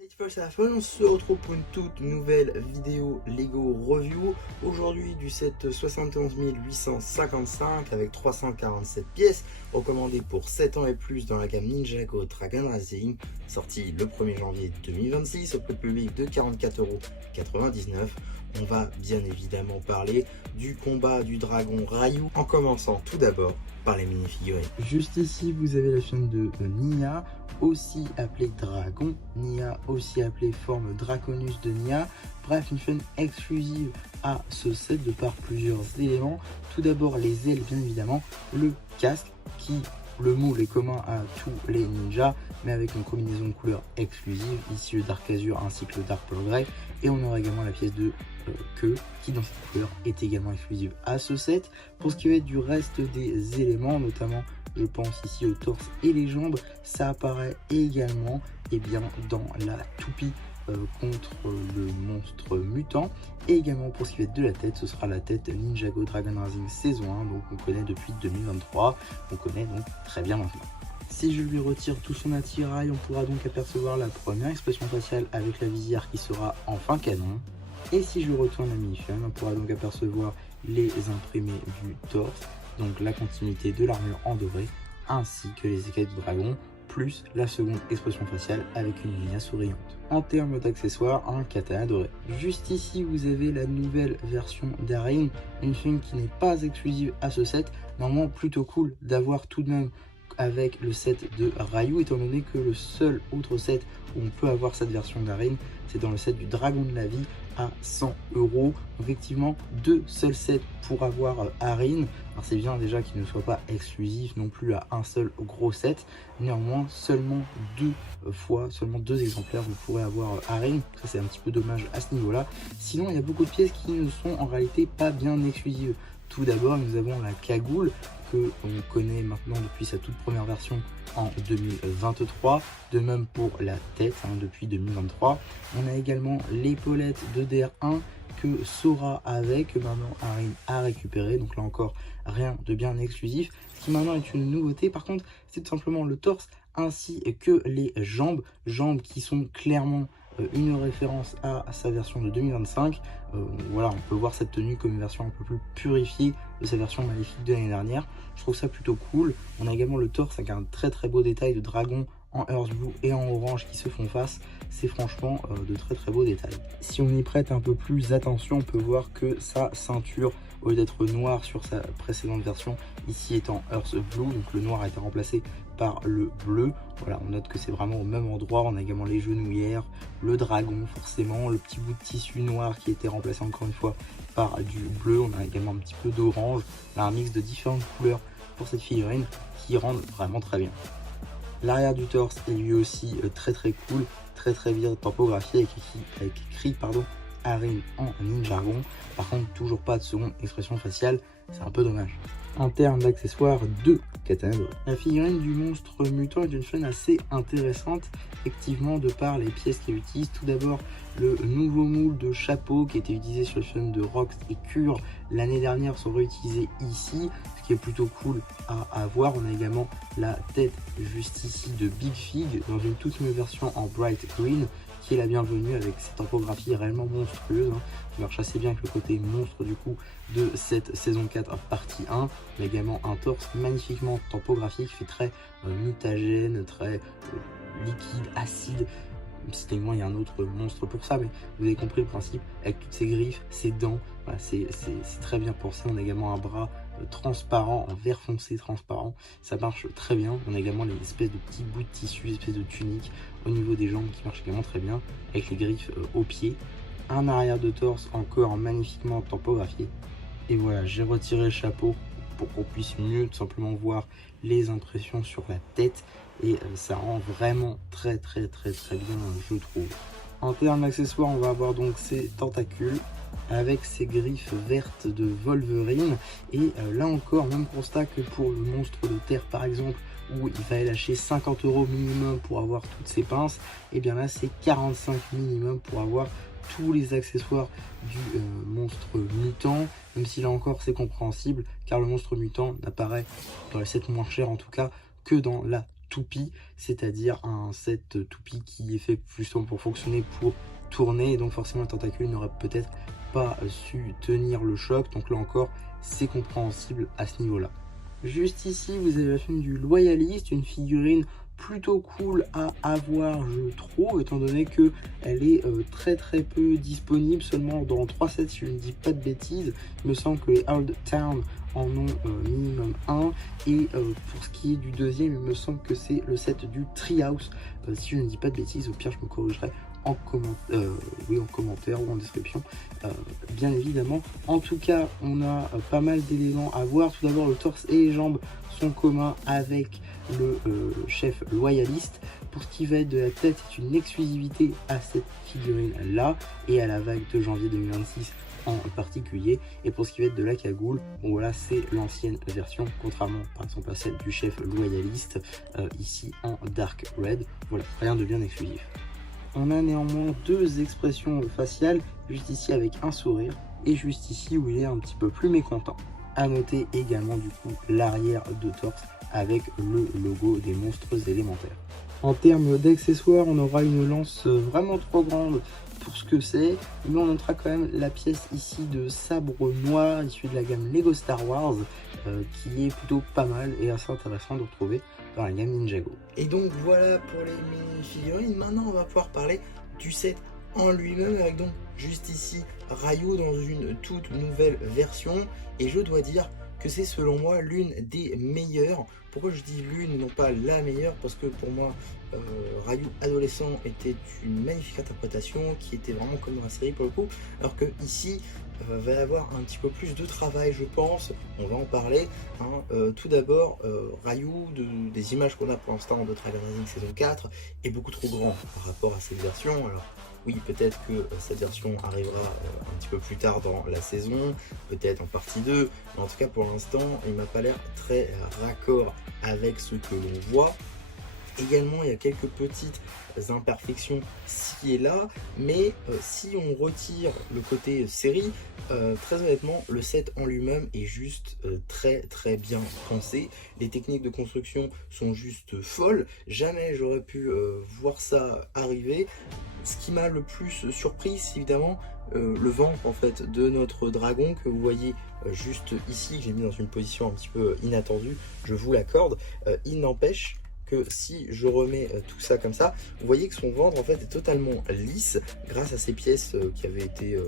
Salut, c'est la fin, on se retrouve pour une toute nouvelle vidéo Lego Review. Aujourd'hui du set 71 855 avec 347 pièces, recommandé pour 7 ans et plus dans la gamme Ninjago Dragon Racing, sorti le 1er janvier 2026 au prix public de 44,99 €. On va bien évidemment parler du combat du dragon Ryu, en commençant tout d'abord par les mini-figurines. Juste ici, vous avez la chaîne de Nia, aussi appelée Dragon, Nia aussi appelée forme Draconus de Nia. Bref, une chaîne exclusive à ce set de par plusieurs éléments. Tout d'abord les ailes, bien évidemment, le casque qui, le moule est commun à tous les ninjas, mais avec une combinaison de couleurs exclusive, ici le Dark Azure ainsi que le Dark Pearl Grey. Et on aura également la pièce de queue qui dans cette couleur est également exclusive à ce set. Pour ce qui va être du reste des éléments, notamment je pense ici au torse et les jambes, ça apparaît également bien dans la toupie contre le monstre mutant. Et également pour ce qui va être de la tête, ce sera la tête Ninjago Dragon Racing saison 1, donc on connaît depuis 2023, on connaît donc très bien maintenant. Si je lui retire tout son attirail, on pourra donc apercevoir la première expression faciale avec la visière qui sera en fin canon. Et si je retourne la mini-chaîne, on pourra donc apercevoir les imprimés du torse, donc la continuité de l'armure en doré, ainsi que les écailles du dragon, plus la seconde expression faciale avec une Nia souriante. En termes d'accessoires, un katana doré. Juste ici, vous avez la nouvelle version d'Arin, une chaîne qui n'est pas exclusive à ce set, normalement plutôt cool d'avoir tout de même avec le set de Ryu, étant donné que le seul autre set où on peut avoir cette version d'Arin, c'est dans le set du Dragon de la Vie à 100 €. Donc effectivement, deux seuls sets pour avoir Arin. Alors c'est bien déjà qu'il ne soit pas exclusif non plus à un seul gros set. Néanmoins, seulement deux exemplaires vous pourrez avoir Arin. Ça c'est un petit peu dommage à ce niveau-là. Sinon, il y a beaucoup de pièces qui ne sont en réalité pas bien exclusives. Tout d'abord, nous avons la cagoule que on connaît maintenant depuis sa toute première version en 2023, de même pour la tête depuis 2023. On a également l'épaulette de DR1 que Sora avait, que maintenant Arin a récupéré, donc là encore rien de bien exclusif. Ce qui maintenant est une nouveauté par contre, c'est tout simplement le torse ainsi que les jambes qui sont clairement une référence à sa version de 2025. Voilà, on peut voir cette tenue comme une version un peu plus purifiée de sa version maléfique de l'année dernière. Je trouve ça plutôt cool. On a également le torse avec un très beau détail de dragon en Earth Blue et en orange qui se font face. C'est franchement de très beaux détails. Si on y prête un peu plus attention, on peut voir que sa ceinture, au lieu d'être noire sur sa précédente version, ici est en Earth Blue, donc le noir a été remplacé par le bleu. Voilà, on note que c'est vraiment au même endroit. On a également les genouillères, le dragon forcément, le petit bout de tissu noir qui a été remplacé encore une fois par du bleu. On a également un petit peu d'orange, un mix de différentes couleurs pour cette figurine qui rendent vraiment très bien. L'arrière du torse est lui aussi très cool, très bien typographié avec écrit Arin en Ninjago. Par contre, toujours pas de seconde expression faciale, c'est un peu dommage. En termes d'accessoires, deux katanas dorés. La figurine du monstre mutant est une chaîne assez intéressante, effectivement, de par les pièces qu'elle utilise. Tout d'abord, le nouveau moule de chapeau qui était utilisé sur le chaîne de Rox et Cure l'année dernière sont réutilisés ici, ce qui est plutôt cool à voir. On a également la tête juste ici de Big Fig dans une toute nouvelle version en Bright Green, qui est la bienvenue avec cette typographie réellement monstrueuse, qui marche assez bien avec le côté monstre du coup de cette saison 4 partie 1. Il y a également un torse magnifiquement typographique qui fait très mutagène, très liquide, acide. Si techniquement il y a un autre monstre pour ça, mais vous avez compris le principe avec toutes ces griffes, ces dents. Voilà, c'est très bien pensé. On a également un bras transparent, en vert foncé transparent, ça marche très bien. On a également les espèces de petits bouts de tissu, espèces de tunique au niveau des jambes qui marchent également très bien avec les griffes aux pieds. Un arrière de torse encore magnifiquement typographié. Et voilà, j'ai retiré le chapeau pour qu'on puisse mieux tout simplement voir les impressions sur la tête, et ça rend vraiment très bien, je trouve. En termes d'accessoires, on va avoir donc ces tentacules avec ses griffes vertes de Wolverine. Et là encore, même constat que pour le monstre de terre par exemple, où il fallait lâcher 50 € minimum pour avoir toutes ces pinces, et bien là c'est 45 minimum pour avoir tous les accessoires du monstre mutant, même si là encore c'est compréhensible car le monstre mutant n'apparaît dans les sets moins chers en tout cas que dans la toupie, c'est-à-dire un set toupie qui est fait justement pour fonctionner, pour tourner, et donc forcément le tentacule n'aurait peut-être pas su tenir le choc, donc là encore c'est compréhensible à ce niveau-là. Juste ici, vous avez la chaîne du Loyalist, une figurine plutôt cool à avoir, je trouve, étant donné que elle est très peu disponible, seulement dans 3 sets, si je ne dis pas de bêtises. Il me semble que les Old Town en ont minimum 1, et pour ce qui est du deuxième, il me semble que c'est le set du Treehouse, si je ne dis pas de bêtises, au pire je me corrigerai en commentaire ou en description, bien évidemment. En tout cas, on a pas mal d'éléments à voir. Tout d'abord, le torse et les jambes sont communs avec le chef Loyalist. Pour ce qui va être de la tête, c'est une exclusivité à cette figurine là et à la vague de janvier 2026 en particulier. Et pour ce qui va être de la cagoule, bon voilà, c'est l'ancienne version, contrairement par exemple à celle du chef Loyalist, ici en Dark Red. Voilà, rien de bien exclusif. On a néanmoins 2 expressions faciales, juste ici avec un sourire et juste ici où il est un petit peu plus mécontent. À noter également du coup l'arrière de torse avec le logo des monstres élémentaires. En termes d'accessoires, on aura une lance vraiment trop grande pour ce que c'est, mais on notera quand même la pièce ici de sabre noir issue de la gamme Lego Star Wars, qui est plutôt pas mal et assez intéressant de retrouver dans la gamme Ninjago. Et donc voilà pour les mini-figurines. Maintenant on va pouvoir parler du set en lui-même, avec donc juste ici Ryu dans une toute nouvelle version, et je dois dire que c'est selon moi l'une des meilleures. Pourquoi je dis l'une, non pas la meilleure? Parce que pour moi, Ryu adolescent était une magnifique interprétation qui était vraiment comme dans la série pour le coup, alors que ici va y avoir un petit peu plus de travail, je pense. On va en parler, hein. Tout d'abord, Ryu, des images qu'on a pour l'instant de Dragon Rising saison 4, est beaucoup trop grand par rapport à cette version. Alors oui, peut-être que cette version arrivera un petit peu plus tard dans la saison, peut-être en partie 2, mais en tout cas pour l'instant, il m'a pas l'air très raccord avec ce que l'on voit. Également, il y a quelques petites imperfections ci et là, mais si on retire le côté série, très honnêtement, le set en lui-même est juste très bien pensé. Les techniques de construction sont juste folles. Jamais j'aurais pu voir ça arriver. Ce qui m'a le plus surpris, c'est évidemment le ventre en fait de notre dragon que vous voyez juste ici, que j'ai mis dans une position un petit peu inattendue, je vous l'accorde. Il n'empêche que si je remets tout ça comme ça, vous voyez que son ventre en fait est totalement lisse grâce à ces pièces qui avaient été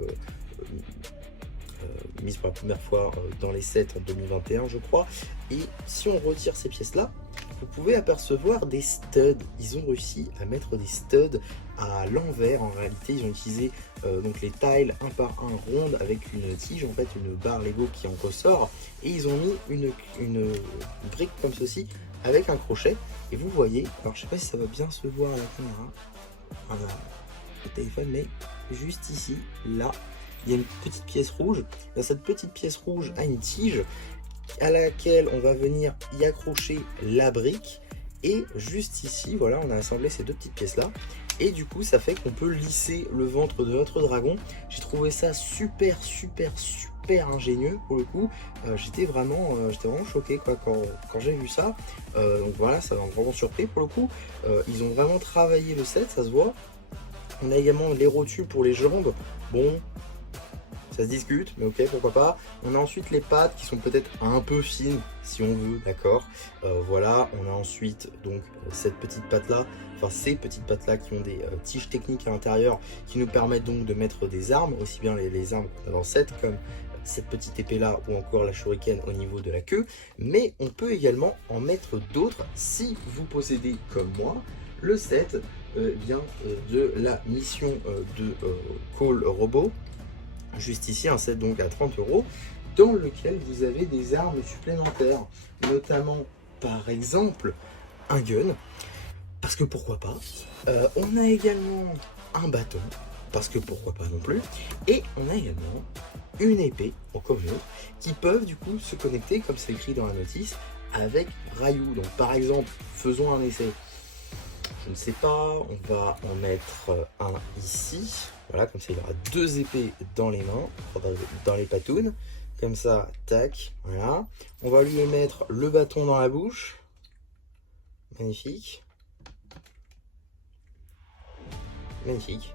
mises pour la première fois dans les sets en 2021 je crois. Et si on retire ces pièces là, vous pouvez apercevoir des studs. Ils ont réussi à mettre des studs à l'envers. En réalité, ils ont utilisé donc les tiles un par un rondes avec une tige, en fait une barre Lego qui en ressort, et ils ont mis une brique comme ceci avec un crochet. Et vous voyez, alors je sais pas si ça va bien se voir à la caméra, le téléphone, mais juste ici, là, il y a une petite pièce rouge. Dans cette petite pièce rouge a une tige à laquelle on va venir y accrocher la brique, et juste ici, voilà, on a assemblé ces 2 petites pièces là, et du coup ça fait qu'on peut lisser le ventre de notre dragon. J'ai trouvé ça super ingénieux pour le coup. J'étais vraiment choqué quoi, quand j'ai vu ça. Donc voilà, ça m'a vraiment surpris pour le coup. Ils ont vraiment travaillé le set, ça se voit. On a également les rotules pour les jambes. Bon, ça se discute, mais ok, pourquoi pas. On a ensuite les pattes qui sont peut-être un peu fines, si on veut, d'accord. Voilà, on a ensuite donc cette petite patte là, enfin ces petites pattes là qui ont des tiges techniques à l'intérieur qui nous permettent donc de mettre des armes, aussi bien les armes qu'on a dans le set, comme cette petite épée là ou encore la shuriken au niveau de la queue. Mais on peut également en mettre d'autres si vous possédez comme moi le set de la mission de Call Robot. Juste ici, un set donc à 30 €, dans lequel vous avez des armes supplémentaires, notamment par exemple un gun, parce que pourquoi pas. On a également un bâton, parce que pourquoi pas non plus, et on a également une épée, comme une autre, qui peuvent du coup se connecter, comme c'est écrit dans la notice, avec Ryu. Donc par exemple, faisons un essai. Je ne sais pas, on va en mettre un ici. Voilà, comme ça il aura 2 épées dans les mains, dans les patounes. Comme ça, tac, voilà. On va lui mettre le bâton dans la bouche. magnifique. Magnifique.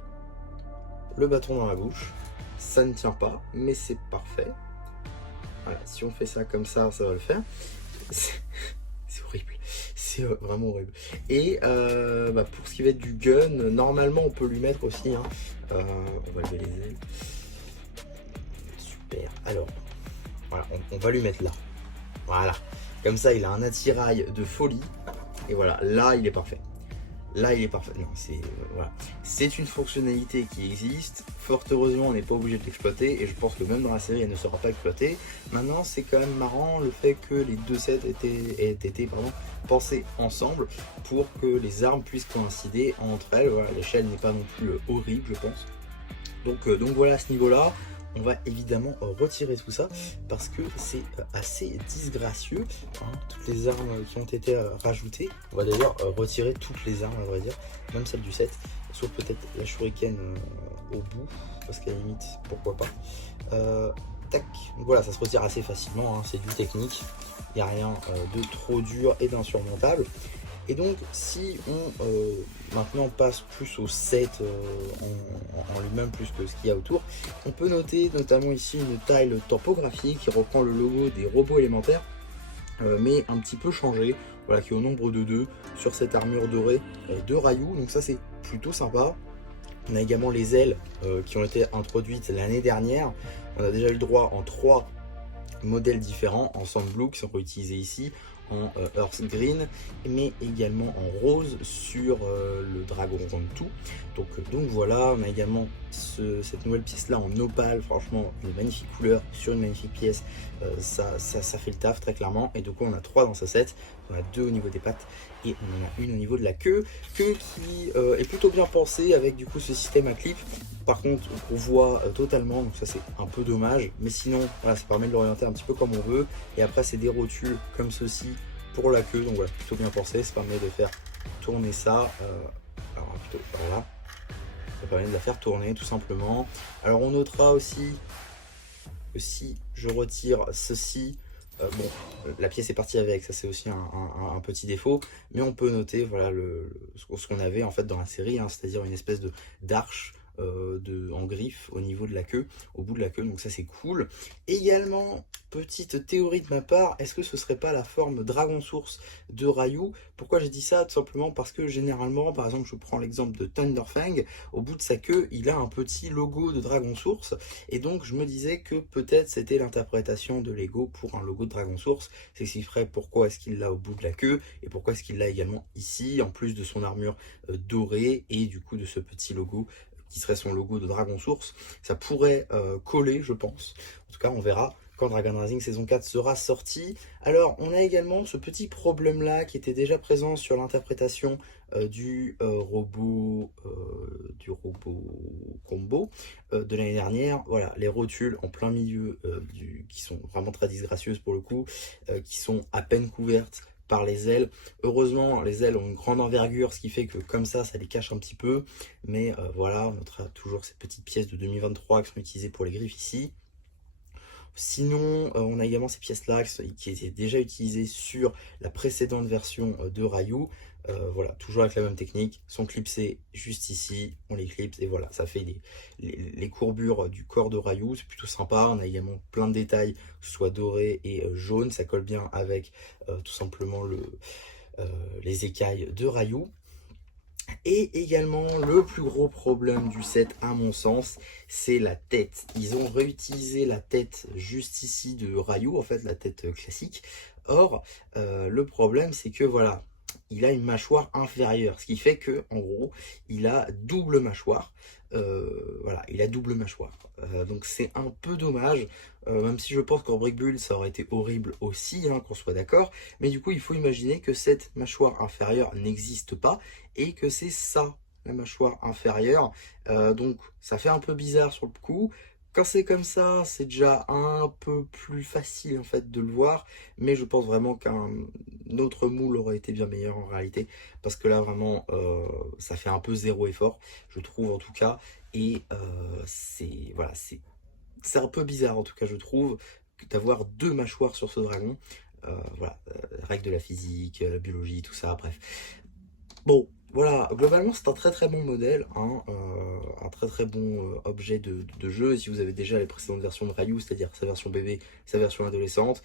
Le bâton dans la bouche, ça ne tient pas, mais c'est parfait. Voilà, si on fait ça comme ça va le faire. C'est horrible, c'est vraiment horrible. Et pour ce qui va être du gun, normalement on peut lui mettre aussi, hein, on va lever les ailes. Super, alors, voilà, on va lui mettre là. Voilà, comme ça il a un attirail de folie. Et voilà, là il est parfait. Là il est parfait. Non, c'est voilà. C'est une fonctionnalité qui existe. Fort heureusement on n'est pas obligé de l'exploiter. Et je pense que même dans la série elle ne sera pas exploitée. Maintenant c'est quand même marrant le fait que les deux sets aient été pensés ensemble pour que les armes puissent coïncider entre elles. Voilà, l'échelle n'est pas non plus horrible je pense. Donc voilà, à ce niveau là on va évidemment retirer tout ça parce que c'est assez disgracieux, hein, toutes les armes qui ont été rajoutées. On va d'ailleurs retirer toutes les armes à vrai dire, même celle du set, sauf peut-être la shuriken au bout, parce qu'à la limite pourquoi pas. Tac, donc voilà, ça se retire assez facilement, hein, c'est du technique, il n'y a rien de trop dur et d'insurmontable. Et donc si on maintenant passe plus au set en lui-même plus que ce qu'il y a autour, on peut noter notamment ici une tile topographique qui reprend le logo des robots élémentaires, mais un petit peu changé, voilà, qui est au nombre de 2 sur cette armure dorée de Ryu, donc ça c'est plutôt sympa. On a également les ailes qui ont été introduites l'année dernière, on a déjà eu le droit en 3 modèles différents, en Sand Blue qui sont réutilisés ici, en Earth Green, mais également en rose sur le Dragon Round 2. Donc voilà, on a également cette nouvelle pièce là en opale, franchement une magnifique couleur sur une magnifique pièce, ça fait le taf très clairement. Et du coup on a 3 dans ce set, on a 2 au niveau des pattes et on en a une au niveau de la queue qui est plutôt bien pensée avec du coup ce système à clip. Par contre on voit totalement, donc ça c'est un peu dommage, mais sinon voilà, ça permet de l'orienter un petit peu comme on veut. Et après c'est des rotules comme ceci pour la queue, donc voilà, plutôt bien pensé, ça permet de faire tourner ça, alors plutôt voilà, ça permet de la faire tourner tout simplement. Alors on notera aussi que si je retire ceci, bon, la pièce est partie avec, ça c'est aussi un petit défaut, mais on peut noter voilà ce qu'on avait en fait dans la série, hein, c'est-à-dire une espèce de d'arche en griffe au niveau de la queue, au bout de la queue, donc ça c'est cool. Également, petite théorie de ma part, est-ce que ce serait pas la forme Dragon Source de Ryu? Pourquoi j'ai dit ça? Tout simplement parce que généralement, par exemple je prends l'exemple de Thunderfang, au bout de sa queue il a un petit logo de Dragon Source, et donc je me disais que peut-être c'était l'interprétation de Lego pour un logo de Dragon Source, c'est ce qui ferait pourquoi est-ce qu'il l'a au bout de la queue, et pourquoi est-ce qu'il l'a également ici, en plus de son armure dorée, et du coup de ce petit logo qui serait son logo de Dragon Source. Ça pourrait coller je pense, en tout cas on verra quand Dragon Rising saison 4 sera sorti. Alors on a également ce petit problème là qui était déjà présent sur l'interprétation du robot combo de l'année dernière. Voilà, les rotules en plein milieu qui sont vraiment très disgracieuses pour le coup, qui sont à peine couvertes par les ailes. Heureusement les ailes ont une grande envergure, ce qui fait que comme ça les cache un petit peu, mais voilà, on notera toujours ces petites pièces de 2023 qui sont utilisées pour les griffes ici. Sinon, on a également ces pièces-là qui étaient déjà utilisées sur la précédente version de Ryu. Voilà, toujours avec la même technique, sont clipsés juste ici, on les clipse et voilà, ça fait les courbures du corps de Ryu, c'est plutôt sympa. On a également plein de détails, que ce soit doré et jaune, ça colle bien avec tout simplement les écailles de Ryu. Et également, le plus gros problème du set, à mon sens, c'est la tête. Ils ont réutilisé la tête juste ici de Ryu, en fait, la tête classique. Or, le problème, c'est que voilà, il a une mâchoire inférieure, ce qui fait que, en gros, il a double mâchoire. Voilà, il a double mâchoire. Donc c'est un peu dommage, même si je pense qu'en Brick Bull ça aurait été horrible aussi, hein, qu'on soit d'accord. Mais du coup, il faut imaginer que cette mâchoire inférieure n'existe pas et que c'est ça, la mâchoire inférieure. Donc ça fait un peu bizarre sur le coup. Quand c'est comme ça, c'est déjà un peu plus facile en fait de le voir, mais je pense vraiment qu'un autre moule aurait été bien meilleur en réalité, parce que là vraiment ça fait un peu zéro effort, je trouve en tout cas, et c'est voilà, c'est un peu bizarre en tout cas je trouve d'avoir deux mâchoires sur ce dragon. voilà, règles de la physique, la biologie, tout ça, bref. Bon, voilà, globalement c'est un très très bon modèle, hein, un très très bon objet de jeu. Et si vous avez déjà les précédentes versions de Ryu, c'est-à-dire sa version bébé, sa version adolescente,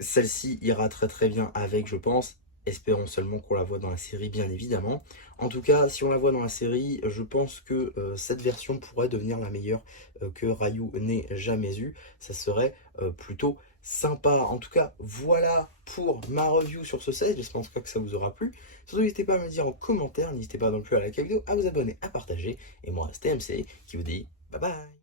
celle-ci ira très très bien avec, je pense. Espérons seulement qu'on la voit dans la série, bien évidemment. En tout cas, si on la voit dans la série, je pense que cette version pourrait devenir la meilleure que Ryu n'ait jamais eue. Ça serait plutôt sympa. En tout cas, voilà pour ma review sur ce set. J'espère en tout cas que ça vous aura plu. Surtout, n'hésitez pas à me le dire en commentaire. N'hésitez pas non plus à liker la vidéo, à vous abonner, à partager. Et moi, c'était MC qui vous dit bye bye.